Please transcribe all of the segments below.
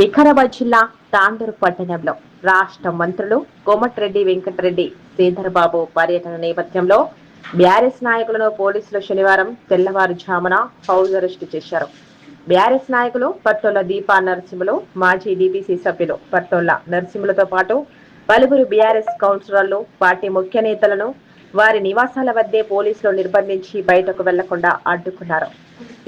వికారాబాద్ జిల్లా తాండూరు పట్టణంలో రాష్ట్ర మంత్రులు కోమటిరెడ్డి వెంకటరెడ్డి శ్రీధర్బాబు పర్యటన నేపథ్యంలో బీఆర్ఎస్ నాయకులను పోలీసులు శనివారం తెల్లవారుజామున హౌస్ అరెస్టు చేశారు. బీఆర్ఎస్ నాయకులు పట్టొల్ల దీపా నరసింహులు, మాజీ డీపీసీ సభ్యులు పట్టొల్ల నరసింహులతో పాటు పలువురు బీఆర్ఎస్ కౌన్సిలర్లు, పార్టీ ముఖ్య నేతలను వారి నివాసాల వద్దే పోలీసులు నిర్బంధించి బయటకు వెళ్లకుండా అడ్డుకున్నారు.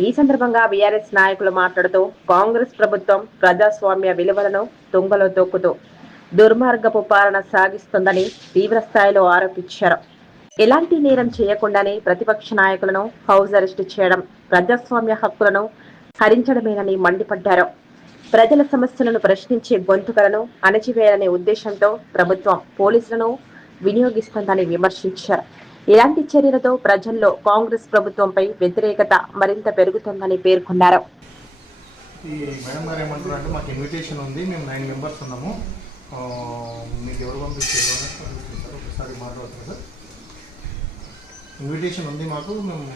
ఈ సందర్భంగా బీఆర్ఎస్ నాయకులు మాట్లాడుతూ కాంగ్రెస్ ప్రభుత్వం ప్రజాస్వామ్య విలువలను తుంగలో తొక్కుతూ దుర్మార్గపు పాలన సాగిస్తుందని తీవ్ర స్థాయిలో ఆరోపించారు. ఎలాంటి నేరం చేయకుండానే ప్రతిపక్ష నాయకులను హౌస్ అరెస్టు చేయడం ప్రజాస్వామ్య హక్కులను హరించడమేనని మండిపడ్డారు. ప్రజల సమస్యలను ప్రశ్నించే గొంతుకలను అణచివేయాలనే ఉద్దేశంతో ప్రభుత్వం పోలీసులను వినియోగిస్తుందని విమర్శించారు. ఇలాంటి చర్యలతో ప్రజల్లో కాంగ్రెస్ ప్రభుత్వంపై వ్యతిరేకత మరింత పెరుగుతుందని పేర్కొన్నారు. ఈ మేడం గారు ఏమంటారు అంటే మాకు ఇన్విటేషన్ ఉంది, మేము 9 మెంబర్స్ ఉన్నాము, మీకు ఎవరు పంపిస్తారు ఒకసారి మాట్లాడుతున్నారు సార్. ఇన్విటేషన్ ఉంది మాకు, మేము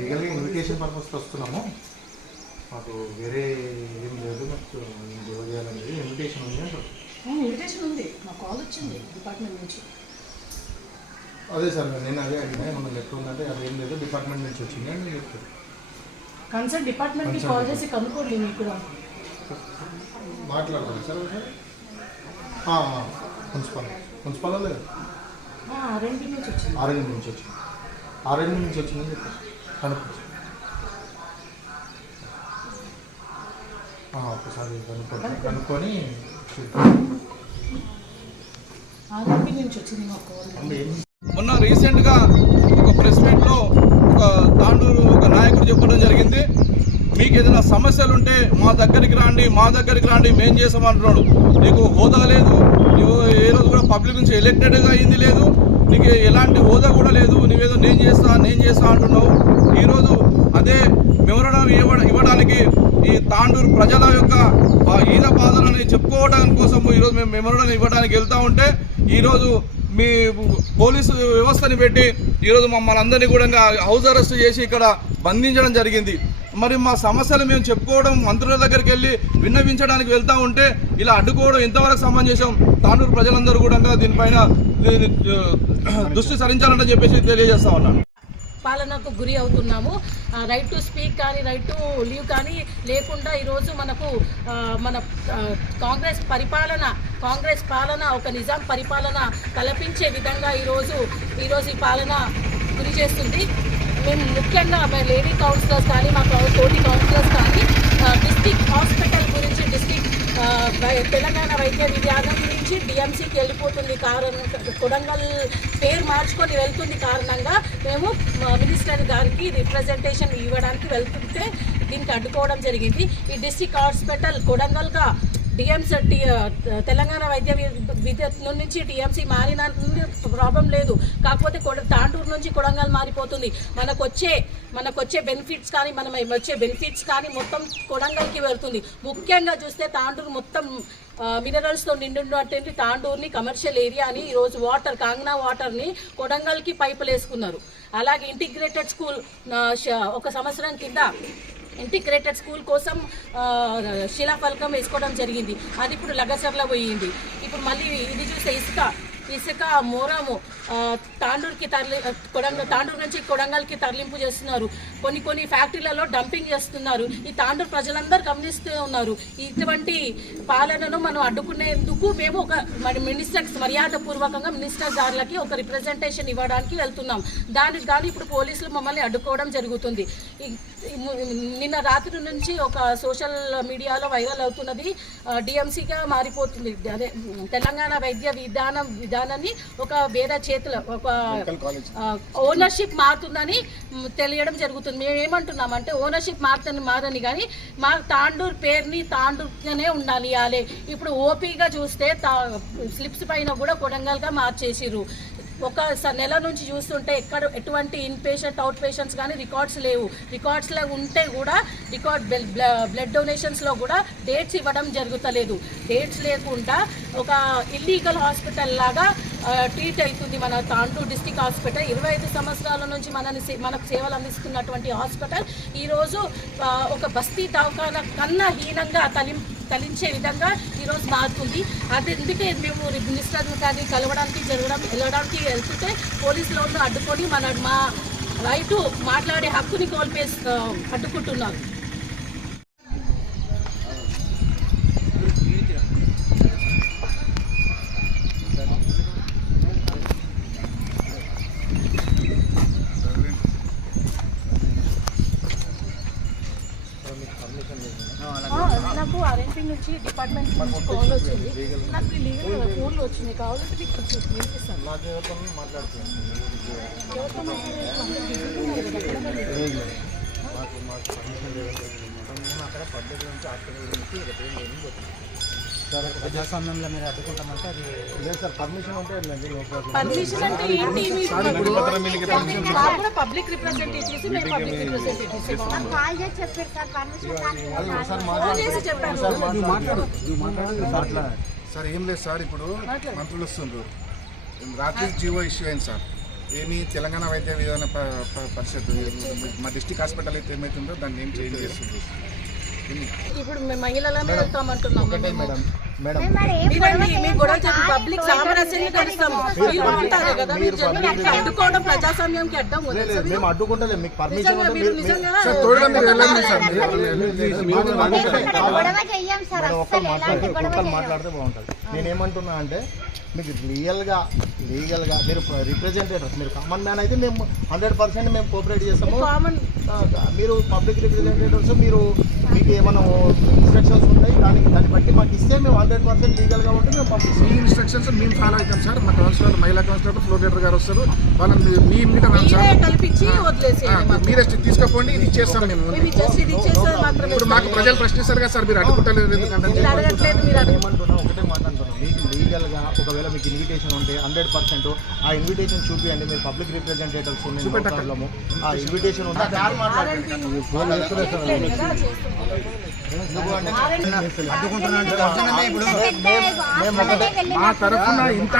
లీగల్గా ఇన్విటేషన్ పర్పస్కి వస్తున్నాము, మాకు వేరే ఏం లేదు, మాకు గొడవ చేయాలనేది ఇన్విటేషన్ ఉంది అంటారు. ఇన్విటేషన్ ఉంది, మాకు కాల్ వచ్చింది డిపార్ట్మెంట్ నుంచి. అదే సార్ నేను అదే అడిగినా, ఏమన్నా లెక్క ఉందంటే అదేం లేదు డిపార్ట్మెంట్ నుంచి వచ్చింది అని చెప్తారు. కన్సర్న్ డిపార్ట్మెంట్కి కాల్ చేసి కనుక్కోండి. మీకు కూడా మాట్లాడతాను సార్ మున్సిపల్ లేదు, ఆర్ఎంపీ నుంచి వచ్చింది. ఆర్ఎంపీ నుంచి వచ్చిందని చెప్పారు. ఒకసారి కనుక్కొని ఆర్ఎంపీ నుంచి వచ్చింది మాకు కాల్. మొన్న రీసెంట్గా ఒక ప్రెస్ మీట్లో ఒక తాండూరు ఒక నాయకుడు చెప్పడం జరిగింది, మీకు ఏదైనా సమస్యలు ఉంటే మా దగ్గరికి రాండి మేము చేసామంటున్నాడు. నీకు హోదా లేదు, నువ్వు ఏ రోజు కూడా పబ్లిక్ నుంచి ఎలక్టెడ్గా అయింది లేదు, నీకు ఎలాంటి హోదా కూడా లేదు, నువ్వేదో నేను చేస్తా అంటున్నావు. ఈరోజు అదే మెమోరాండం ఇవ్వడానికి ఈ తాండూరు ప్రజల యొక్క ఈద బాధలని చెప్పుకోవడం కోసం ఈరోజు మేము మెమోరాండం ఇవ్వడానికి వెళ్తూ ఉంటే ఈరోజు మీ పోలీసు వ్యవస్థని పెట్టి ఈరోజు మమ్మల్ని అందరినీ కూడా హౌస్ అరెస్ట్ చేసి ఇక్కడ బంధించడం జరిగింది. మరి మా సమస్యలు మేము చెప్పుకోవడం, మంత్రుల దగ్గరికి వెళ్ళి విన్నవించడానికి వెళ్తూ ఉంటే ఇలా అడ్డుకోవడం ఎంతవరకు సమంజసం? తాండూరు ప్రజలందరూ కూడా దీనిపైన దృష్టి సారించాలని చెప్పేసి తెలియజేస్తా ఉన్నాను. పాలనకు గురి అవుతున్నాము. రైట్ టు స్పీక్ కానీ రైట్ టు లీవ్ కానీ లేకుండా ఈరోజు మనకు మన కాంగ్రెస్ పాలన ఒక నిజాం పరిపాలన తలపించే విధంగా ఈరోజు ఈ పాలన గురి చేస్తుంది. మేము ముఖ్యంగా లేడీ కౌన్సిలర్స్ కానీ మా తోటి కౌన్సిలర్స్ కానీ డిస్ట్రిక్ట్ హాస్పిటల్ గురించి తెలంగాణ వైద్య విధానం గురించి డిఎంసీకి వెళ్ళిపోతుంది కొడంగల్ పేరు మార్చుకొని వెళ్తుంది కారణంగా మేము మినిస్టర్ గారికి రిప్రజెంటేషన్ ఇవ్వడానికి వెళ్తుంటే దీనికి అడ్డుకోవడం జరిగింది. ఈ డిస్ట్రిక్ట్ హాస్పిటల్ కొడంగల్గా డిఎంసీ తెలంగాణ వైద్య విధానం నుంచి టీఎంసీ మారిన ప్రాబ్లం లేదు, కాకపోతే తాండూరు నుంచి కొడంగల్ మారిపోతుంది. మనకు వచ్చే బెనిఫిట్స్ కానీ మొత్తం కొడంగల్కి వెళ్తుంది. ముఖ్యంగా చూస్తే తాండూరు మొత్తం మినరల్స్తో నిండున్నటువంటి తాండూరుని కమర్షియల్ ఏరియా అని ఈరోజు కాంగ్నా వాటర్ని కొడంగల్కి పైపులు వేసుకున్నారు. అలాగే ఇంటిగ్రేటెడ్ స్కూల్ ఒక సంవత్సరం కింద ఇంటిగ్రేటెడ్ స్కూల్ కోసం శిలాఫలకం వేసుకోవడం జరిగింది, అది ఇప్పుడు లగసర్లో పోయింది. ఇప్పుడు మళ్ళీ ఇది చూస్తే ఇసుక మోరము తాండూరు నుంచి కొడంగల్కి తరలింపు చేస్తున్నారు. కొన్ని ఫ్యాక్టరీలలో డంపింగ్ చేస్తున్నారు. ఈ తాండూరు ప్రజలందరూ గమనిస్తూ ఉన్నారు. ఇటువంటి పాలనను మనం అడ్డుకునేందుకు మేము ఒక మర్యాదపూర్వకంగా మినిస్టర్ గారికి ఒక రిప్రజెంటేషన్ ఇవ్వడానికి వెళ్తున్నాం. దానికి కానీ ఇప్పుడు పోలీసులు మమ్మల్ని అడ్డుకోవడం జరుగుతుంది. నిన్న రాత్రి నుంచి ఒక సోషల్ మీడియాలో వైరల్ అవుతున్నది, డిఎంసీగా మారిపోతుంది, అదే తెలంగాణ వైద్య విధానాన్ని ఒక వేరే చేతుల ఒక ఓనర్షిప్ మారుతుందని తెలియడం జరుగుతుంది. మేము ఏమంటున్నామంటే ఓనర్షిప్ మారని కానీ మా తాండూరు పేరుని తాండూరుగానే ఉండాలి. ఇప్పుడు ఓపీగా చూస్తే స్లిప్స్ పైన కూడా కొడంగల్గా మార్చేసిర్రు. ఒక నెల నుంచి చూస్తుంటే ఎటువంటి ఇన్ పేషెంట్ అవుట్ పేషెంట్స్ కానీ రికార్డ్స్ లేవు. రికార్డ్స్లో ఉంటే కూడా బ్లడ్ డొనేషన్స్లో కూడా డేట్స్ ఇవ్వడం జరుగుతలేదు. డేట్స్ లేకుండా ఒక ఇల్లీగల్ హాస్పిటల్ లాగా ట్రీట్ అవుతుంది మన తాండూరు డిస్టిక్ హాస్పిటల్. 25 సంవత్సరాల నుంచి మనకు సేవలు అందిస్తున్నటువంటి హాస్పిటల్ ఈరోజు ఒక బస్తీ దవాఖానా కన్నా హీనంగా కలించే విధంగా ఈరోజు మారుతుంది. అది అందుకే మేము మినిస్టర్ గారిని కలవడానికి వెళ్ళడానికి వెళ్తుంటే పోలీసులు అడ్డుకొని మా రైటు మాట్లాడే హక్కుని అడ్డుకుంటున్నారు. నాకు ఆర్ఎన్పీ నుంచి డిపార్ట్మెంట్ నుంచి కాల్ వచ్చింది. నాకు లీగల్ ఫోన్లు వచ్చినాయి. కావాలంటే మీకు వినిపిస్తాను. ప్రజాస్వామ్యంలో మీరు అడ్డుకుంటామంటే అది లేదు సార్. పర్మిషన్ అంటే పర్మిషన్ అంటే ఏంటి? పబ్లిక్ రిప్రజెంటేటివ్స్ సార్ ఏం లేదు సార్. ఇప్పుడు మంత్రులు వస్తుండ్రు, రాత్రి జీవో ఇష్యూ అయింది సార్. ఏమి తెలంగాణ వైద్య విధాన పరిషత్ మా డిస్ట్రిక్ట్ హాస్పిటల్ అయితే ఏమవుతుందో దాన్ని ఏం చేంజ్ చేస్తుంది. ఇప్పుడు మేము మహిళలమే వెళ్తామంటున్నాం. పబ్లిక్ సామరస్యంగా కలుస్తాము. అడ్డుకోవడం ప్రజాస్వామ్యంకి అడ్డం. మేము అడ్డుకుంటలేము. మీకు పర్మిషన్ మాట్లాడితే బాగుంటుంది. నేనేమంటున్నా అంటే మీకు లీగల్గా మీరు రిప్రజెంటేటివ్స్, మీరు కామన్ మ్యాన్ అయితే మేము 100% మేము కోఆపరేట్ చేస్తాము. మీరు పబ్లిక్ రిప్రజెంటేటివ్స్, మీకు ఏమైనా ఇన్స్ట్రక్షన్స్ ఉంటాయి, దాన్ని బట్టి మాకు ఇస్తే మేము 100% లీగల్గా ఉంటే మేము పంపిస్తాం. మీ ఇన్స్ట్రక్షన్స్ మేము ఫాలో అవుతాం సార్. మా కౌన్సిలర్, మహిళా కౌన్సిలర్, ఫ్లోర్ లీడర్ గారు వస్తారు. వాళ్ళని మీ మీద మీరే తీసుకపోండి, ఇది ఇచ్చేస్తాం మేము. ఇప్పుడు మాకు ప్రజలు ప్రశ్నిస్తారు కదా సార్, మీరు అడ్డుకుంటలేదు ఎందుకంటే ఏమంటున్నా ఒకటే మాట అంటున్నాం. మీకు లీగల్గా ఒకవేళ మీకు ఇన్విటేషన్ ఉంటే 100% ఆ ఇన్విటేషన్ చూపియండి. మీరు పబ్లిక్ రిప్రజెంటేటివ్స్ ప్రాబ్లము ఆ ఇన్విటేషన్ ఉంటే మా తరఫున ఇంత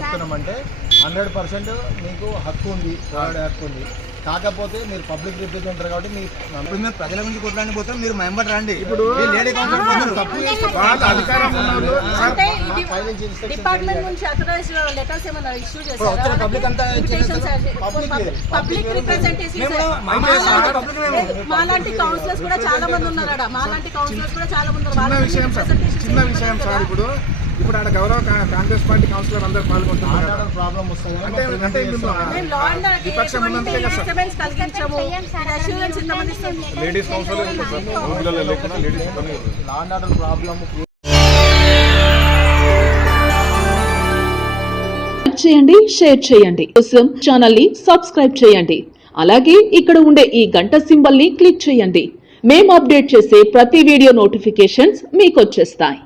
చెప్తున్నామంటే 100% మీకు హక్కు ఉంది, పోరాడే హక్కు ఉంది. కాకపోతే మీరు పబ్లిక్ రిప్రజెంటర్ కాబట్టి మేము ప్రజల గురించి కొట్టడానికి పోతాం. మీరు మెంబర్ రండి. ఇప్పుడు డిపార్ట్మెంట్ నుంచి అథరైజ్డ్ లెటర్స్ ఏమైనా ఇష్యూ చేశారా? పబ్లిక్ రిప్రజెంటేటివ్స్ మాలాంటి కౌన్సిలర్స్ కూడా చాలా మంది ఉన్నారు. చిన్న విషయం సార్. ఇప్పుడు ఆడ గౌరవ కాంగ్రెస్ పార్టీ కౌన్సిలర్ అందరూ పాల్గొంటున్నారు. ప్రాబ్లం వస్తుంది అంటే లేడీస్ కౌన్సిలర్ ప్రాబ్లమ్ చేయండి, షేర్ చేయండి. కోసం ఛానల్ ని సబ్స్క్రైబ్ చేయండి. అలాగే ఇక్కడ ఉండే ఈ గంట సింబల్ ని క్లిక్ చేయండి. మేము అప్డేట్ చేసే ప్రతి వీడియో నోటిఫికేషన్స్ మీకు వచ్చేస్తాయి.